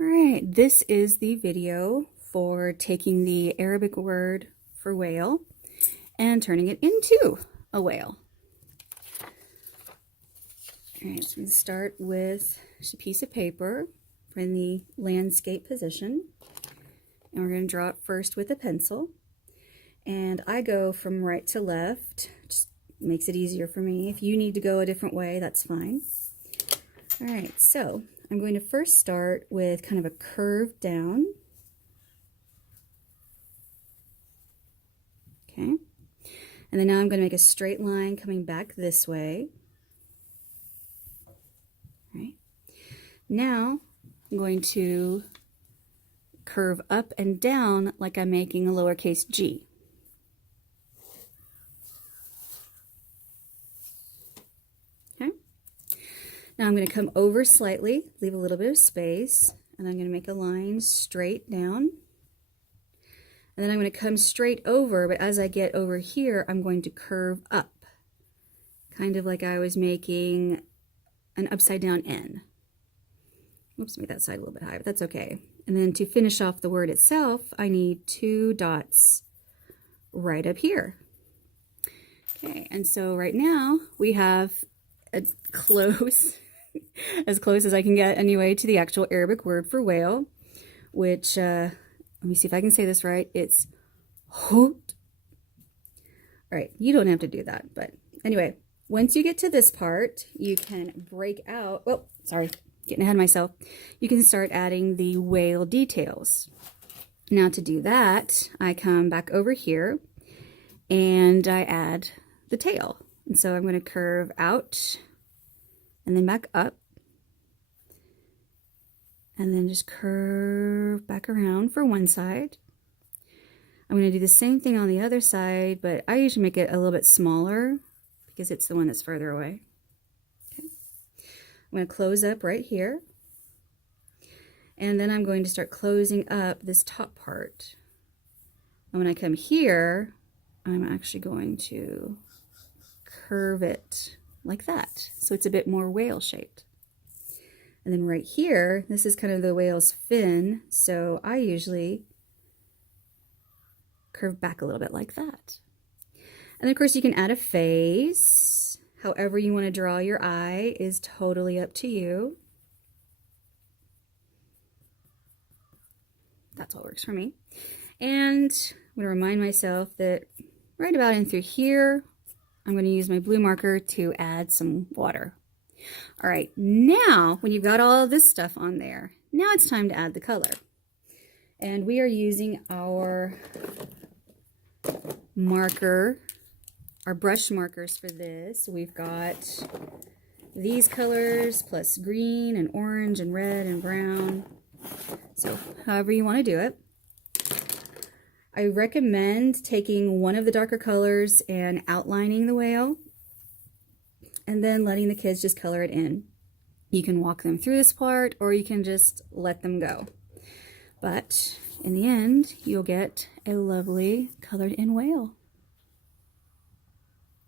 All right, this is the video for taking the Arabic word for whale and turning it into a whale. All right, so I'm going to start with just a piece of paper in the landscape position. And we're going to draw it first with a pencil. And I go from right to left, just makes it easier for me. If you need to go a different way, that's fine. All right, so I'm going to first start with kind of a curve down. Okay. And then now I'm going to make a straight line coming back this way. All right. Now I'm going to curve up and down like I'm making a lowercase g. Okay. Now I'm going to come over slightly, leave a little bit of space, and I'm going to make a line straight down. And then I'm going to come straight over, but as I get over here, I'm going to curve up, kind of like I was making an upside down N. Oops, make that side a little bit higher, but that's okay. And then to finish off the word itself, I need two dots right up here. Okay, and so right now we have a close, as close as I can get anyway, to the actual Arabic word for whale, which, let me see if I can say this right. It's hoot. All right, you don't have to do that, but anyway, once you get to this part, you can break out, oh, sorry, getting ahead of myself. You can start adding the whale details. Now to do that, I come back over here and I add the tail. And so I'm going to curve out and then back up. And then just curve back around for one side. I'm going to do the same thing on the other side, but I usually make it a little bit smaller because it's the one that's further away. Okay. I'm going to close up right here. And then I'm going to start closing up this top part. And when I come here, I'm actually going to curve it like that. So it's a bit more whale shaped. And then right here, this is kind of the whale's fin, so I usually curve back a little bit like that. And then of course you can add a face. However you want to draw your eye is totally up to you. That's what works for me. And I'm going to remind myself that right about in through here, I'm going to use my blue marker to add some water. All right, now when you've got all of this stuff on there, now it's time to add the color. And we are using our marker, our brush markers for this. We've got these colors plus green and orange and red and brown. So however you want to do it. I recommend taking one of the darker colors and outlining the whale, and then letting the kids just color it in. You can walk them through this part, or you can just let them go. But in the end, you'll get a lovely colored in whale.